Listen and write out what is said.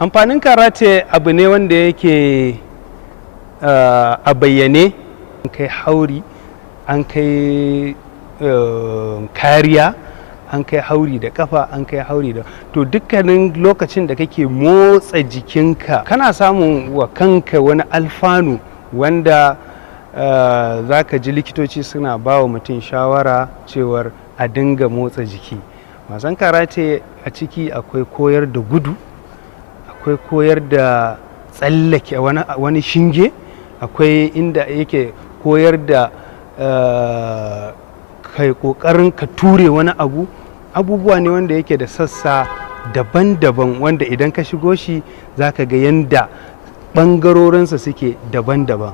Amfanin karate abu ne wanda yake a bayyane. An kai hauri, an kai kariya, an kai hauri da kafa, an kai hauri da to dukkanin lokacin da kake motsa jikinka kana samun wa kanka wani alfanu wanda za ka ji likitoci suna ba wa mutum shawara cewar a dinga motsa jiki. Wasan karate a ciki akwai koyar da gudu, akwai koyar da tsallake wani shinge, akwai inda yake koyar da kai kokarin ka ture wani abubuwa ne wanda yake da sassa daban-daban wanda idan ka shigo shi za ka ga yanda ɓangarorinsa suke daban-daban.